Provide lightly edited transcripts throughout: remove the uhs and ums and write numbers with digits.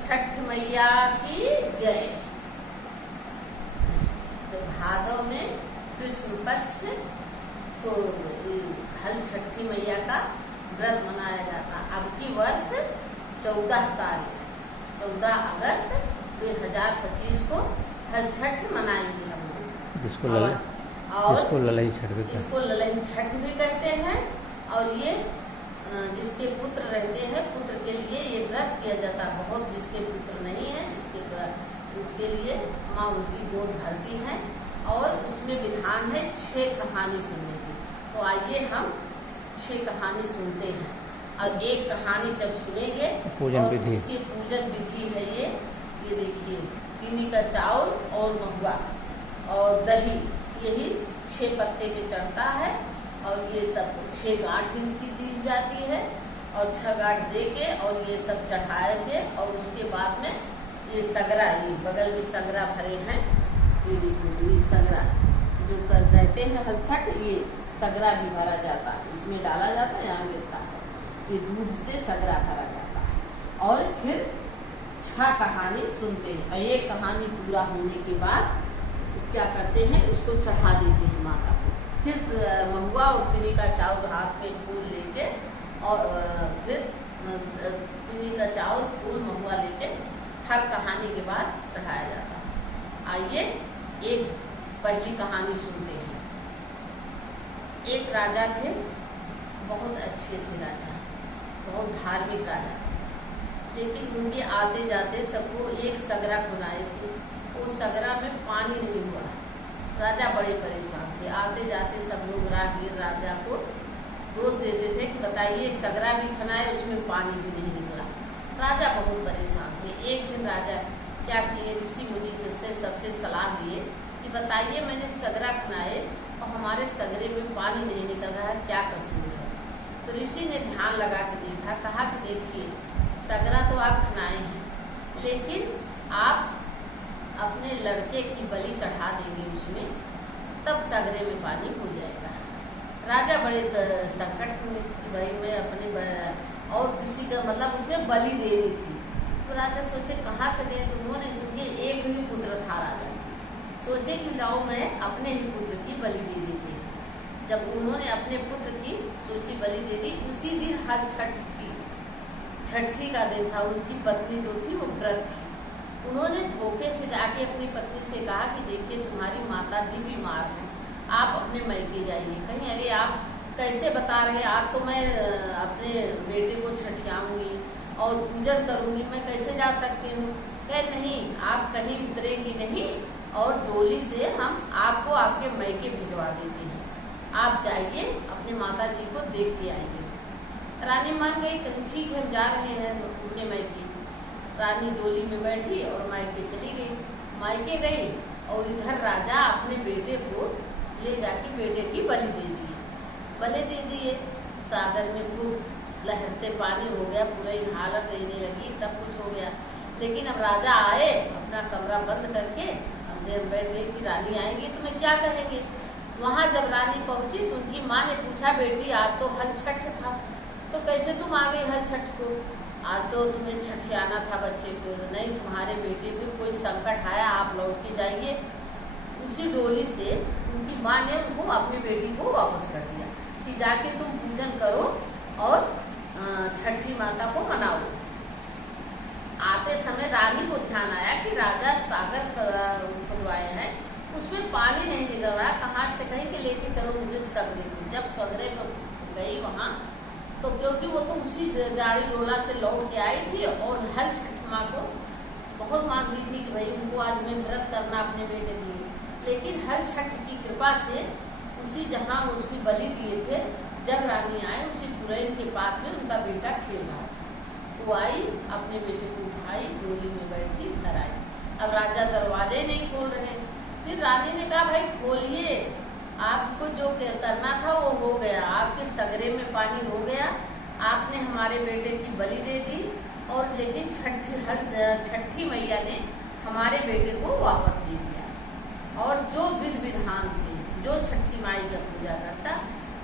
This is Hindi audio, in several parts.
छठ मैया की जय। तो भादव में कृष्ण पक्ष तो हल छठी मैया का व्रत मनाया जाता। अब की वर्ष 14 तारीख 14 अगस्त 2025 को हल छठ मनाएंगे हम लोग, जिसको ललई छठ भी कहते हैं। और ये जिसके पुत्र रहते हैं, पुत्र के लिए ये व्रत किया जाता है। बहुत जिसके पुत्र नहीं है, उसके लिए माँ उनकी गोद भरती है। और उसमें विधान है 6 कहानी सुनने की। तो आइए हम 6 कहानी सुनते हैं। और एक कहानी जब सुनेंगे पूजन विधि, उसकी पूजन विधि है ये देखिए, चीनी का चावल और महुआ और दही, यही 6 पत्ते पे चढ़ता है। और ये सब 6 गांठ इनकी दी जाती है और 6 गांठ दे के और ये सब चढ़ाएंगे। और उसके बाद में ये सगरा, ये बगल में सगरा भरे हैं, ये देखिए ये सगरा जो कर रहते हैं हल छठ, ये सगरा भी भरा जाता है, इसमें डाला जाता है, यहाँ गिरता है, ये दूध से सगरा भरा जाता है। और फिर 6 कहानी सुनते हैं। और एक कहानी पूरा होने के बाद क्या करते हैं, उसको चढ़ा देते हैं माता को। फिर महुआ और तिनी का चावल हाथ में फूल लेके और फिर तिनी का चावल फूल महुआ लेके हर कहानी के बाद चढ़ाया जाता है। आइए एक पहली कहानी सुनते हैं। एक राजा थे, बहुत अच्छे थे राजा, बहुत धार्मिक राजा थे। लेकिन उनके आते जाते सबको एक सगरा खुनाए थे, उस सगरा में पानी नहीं हुआ। राजा बड़े परेशान थे। आते जाते सब लोग राहगीर राजा को दोष देते थे कि बताइए सगरा भी खनाए, उसमें पानी भी नहीं निकला। राजा बहुत परेशान थे। एक दिन राजा क्या किए, ऋषि मुनि से सबसे सलाह लिए कि बताइए मैंने सगरा खनाए और हमारे सगरे में पानी नहीं निकल रहा है, क्या कसूर है। तो ऋषि ने ध्यान लगा के देखा, कहा कि देखिए सगरा तो आप खनाए हैं, लेकिन आप अपने लड़के की बलि चढ़ा देंगे उसमें, तब सगरे में पानी हो जाएगा। राजा बड़े संकट में कि भाई मैं अपने और किसी का मतलब उसमें बलि देनी थी। तो राजा सोचे कहाँ से दे, तो उन्होंने उनके एक ही पुत्र था राजा, सोचे कि लाओ मैं अपने ही पुत्र की बलि दे देती। जब उन्होंने अपने पुत्र की सोची बलि दे दी, उसी दिन हल छठ थी, छठी का दिन था। उनकी पत्नी जो थी वो व्रत थी। उन्होंने धोखे से जाके अपनी पत्नी से कहा कि देखिए तुम्हारी माता जी बीमार हैं, आप अपने मायके जाइए। कहीं अरे आप कैसे बता रहे, आज तो मैं अपने बेटे को छठियाऊंगी और पूजन करूंगी, मैं कैसे जा सकती हूँ। कहे नहीं, आप कहीं उतरेंगी नहीं और डोली से हम आपको आपके मायके भिजवा देते हैं, आप जाइए अपने माता जी को देख के आइए। रानी मान गई, कहीं ठीक है हम जा रहे हैं अपने मायके। रानी डोली में बैठी और मायके चली गई। मायके गई और इधर राजा अपने बेटे को ले जाके बेटे की बलि दे दिए। बलि दे दिए, सागर में खूब लहरते पानी हो गया, पूरा इन्हालर देने लगी, सब कुछ हो गया। लेकिन अब राजा आए, अपना कमरा बंद करके अंधेर बैठ गए कि रानी आएगी तो मैं क्या कहेंगे। वहाँ जब रानी पहुंची तो उनकी माँ ने पूछा, बेटी आज तो हल छठ था, तो कैसे तुम आ गई हल छठ को, आज तो तुम्हें छठियाना था बच्चे को। नहीं, तुम्हारे बेटे पे कोई संकट आया, आप लौट के जाइए। उसी डोली से उनकी माँ ने उनको अपनी बेटी को वापस कर दिया कि जाके तुम पूजन करो और छठी माता को मनाओ। आते समय रानी को ध्यान आया कि राजा सागर खुदवाए हैं, उसमें पानी नहीं निकल रहा, कहाँ से कहीं के लेके चलो मुझे सगरे में। जब सगरे में गई वहाँ, तो क्योंकि वो तो उसी गाड़ी डोला से लौट के आई थी और हल छठ माँ को बहुत मांगी थी कि भाई उनको आज मैं व्रत करना अपने बेटे की। लेकिन हल छठ की कृपा से उसी जहाँ उसकी बलि दिए थे, जब रानी आए उसी पुरैन के पास में उनका बेटा खेल रहा था। वो आई, अपने बेटे को उठाई, डोली में बैठी, घर आई। अब राजा दरवाजे नहीं खोल रहे। फिर रानी ने कहा भाई खोलिए, आपको जो करना था वो हो गया, आपके सगरे में पानी हो गया, आपने हमारे बेटे की बलि दे दी। और लेकिन छठी मैया ने हमारे बेटे को वापस दे दिया। और जो विधि विधान से जो छठी माई का पूजा करता,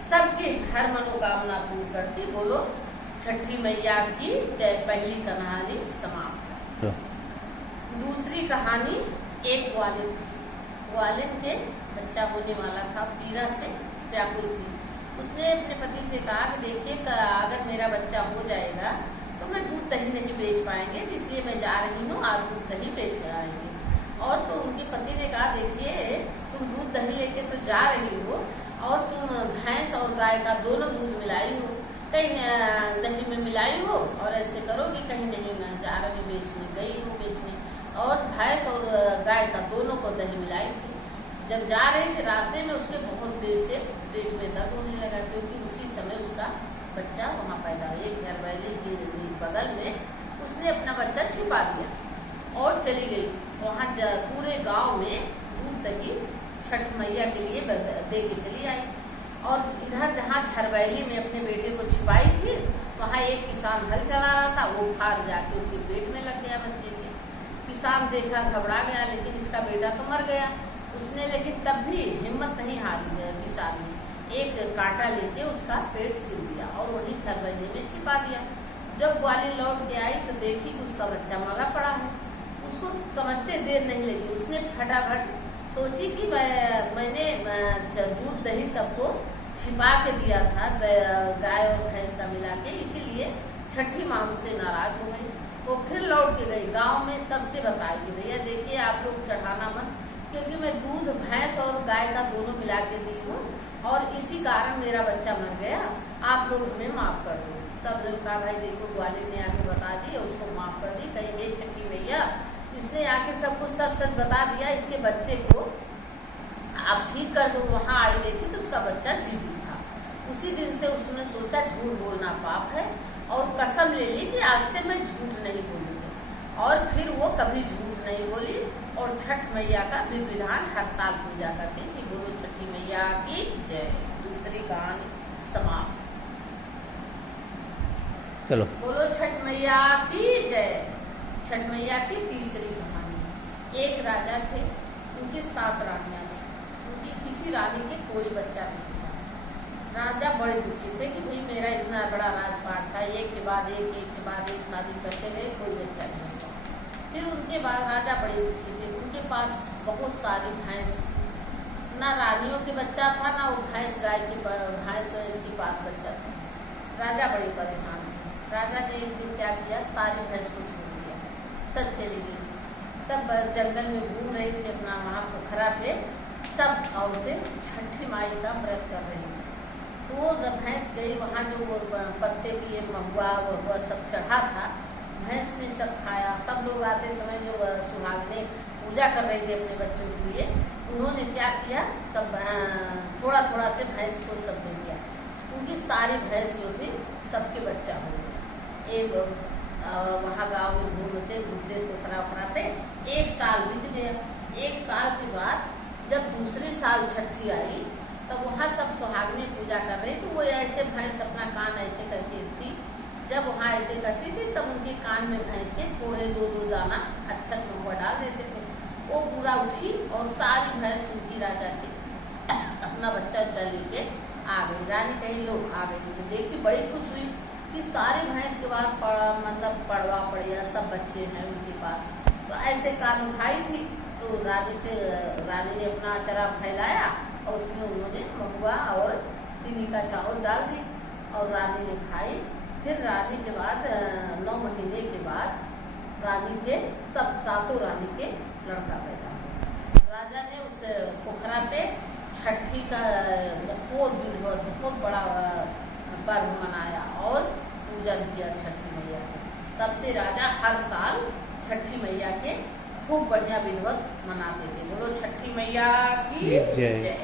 सबके हर मनोकामना पूर्ण करती। बोलो छठी मैया की जय। पहली कहानी समाप्त। दूसरी कहानी, एक ग्वालिन थी। ग्वालिन के बच्चा होने वाला था, पीड़ा से व्याकुल थी। उसने अपने पति से कहा कि देखिए, अगर मेरा बच्चा हो जाएगा तो मैं दूध दही नहीं बेच पाएंगे, इसलिए मैं जा रही हूँ, आप दूध दही बेच आएंगे। और तो उनके पति ने कहा, देखिए तुम दूध दही लेके तो जा रही हो और तुम भैंस और गाय का दोनों दूध मिलाई हो, कहीं दही में मिलाई हो और ऐसे करोगी, कहीं नहीं, मैं जा रही बेचने, गई हूँ बेचने, और भैंस और गाय का दोनों को दही मिलाई थी। जब जा रहे थे रास्ते में उसके बहुत देर से पेट में दर्द होने लगा, क्योंकि उसी समय उसका बच्चा वहाँ पैदा हुआ। एक झरबैली के बगल में उसने अपना बच्चा छिपा दिया और चली गई। वहाँ पूरे गांव में दूध दही छठ मैया के लिए दे के चली आई। और इधर जहाँ झरबैली में अपने बेटे को छिपाई थी, वहाँ एक किसान हल चला रहा था, वो फाड़ जाके उसके पेट में लग गया बच्चे के। किसान देखा, घबरा गया, लेकिन इसका बेटा तो मर गया। उसने लेकिन तब भी हिम्मत नहीं हारी किसान ने, एक कांटा लेके उसका पेट सिल दिया और वहीं झरबैली में छिपा दिया। जब ग्वालिन लौट के आई तो देखी कि उसका बच्चा मरा पड़ा है। उसको समझते देर नहीं लगी, उसने फटाफट सोची कि मैंने दूध दही सबको छिपा के दिया था, गाय और भैंस का मिला के, इसीलिए छठी माँ मुझसे नाराज हो गई। वो फिर लौट के गई, गांव में सबसे बताई कि भैया देखिए आप लोग चढ़ाना मत, क्योंकि मैं दूध भैंस और गाय का दोनों मिला के दी हूँ और इसी कारण मेरा बच्चा मर गया, आप लोग हमें माफ़ कर दो। सब लोग कहा, भाई देखो ग्वालिन ने आके बता दी और उसको माफ़ कर दी। कहीं हे छठी मैया, इसने आके सबको सच सच बता दिया, इसके बच्चे को आप ठीक कर दो। वहाँ आई देखी तो उसका बच्चा जीवित था। उसी दिन से उसने सोचा झूठ बोलना पाप है और कसम ले ली कि आज से मैं झूठ नहीं बोलूँगी, और फिर वो कभी झूठ नहीं बोली और छठ मैया का विधि विधान हर साल पूजा करती थी। बोलो छठी मैया की जय। दूसरी कहानी समाप्त। चलो, बोलो छठ मैया की जय। छठ मैया की तीसरी कहानी। एक राजा थे, उनकी 7 रानियां थी। उनकी किसी रानी के कोई बच्चा नहीं था। राजा बड़े दुखी थे कि भाई मेरा इतना बड़ा राजपाट था, एक के बाद एक शादी करते गए, कोई बच्चा नहीं था। फिर उनके बाद राजा बड़े दुखी थे, उनके पास बहुत सारी भैंस थी, ना रानियों के बच्चा था, ना वो भैंस गाय के भैंस के पास बच्चा था। राजा बड़े परेशान थे। राजा ने एक दिन क्या किया, सारी भैंस को छोड़ दिया, सब चली गई। सब जंगल में घूम रही थी, अपना वहाँ पोखरा पे सब औरतें छठी माई का व्रत कर रही थी। तो वो जब भैंस गई, वहाँ जो वो पत्ते पिए, महुआ वहुआ सब चढ़ा था, भैंस ने सब खाया। सब लोग आते समय जो सुहागने पूजा कर रहे थे अपने बच्चों के लिए, उन्होंने क्या किया, सब थोड़ा थोड़ा से भैंस को सब दे दिया। उनकी सारी भैंस जो थी सबके बच्चा हो गया। एक वहाँ गाँव में घूमते घूमते पोखरा पे 1 साल बीत गया। 1 साल के बाद जब दूसरे साल छठी आई, तब वहाँ सब सुहागने पूजा कर रही थी। वो ऐसे भैंस अपना कान ऐसे करके थी, जब वहाँ ऐसे करती थी तब उनके कान में भैंस के थोड़े 2-2 दाना अच्छा महुआ डाल देते थे। वो पूरा उठी और सारी भैंस उनकी राजा के अपना बच्चा लेके आ गई। रानी कहीं लोग आ गई तो देखी, बड़ी खुश हुई कि सारे भैंस के बाद मतलब पड़वा पड़िया सब बच्चे हैं उनके पास। तो ऐसे कान उठाई थी, तो रानी ने अपना अचरा फैलाया और उसमें उन्होंने महुआ और तिनी का चावल डाल दी और रानी ने खाई। फिर रानी के बाद 9 महीने के बाद रानी के सब 7 रानी के लड़का पैदा हुआ। राजा ने उस पोखरा पे छठी का बहुत बड़ा पर्व मनाया और पूजन किया छठी मैया के। तब से राजा हर साल छठी मैया के खूब बढ़िया विधिवत मनाते थे। बोलो छठी मैया की जय।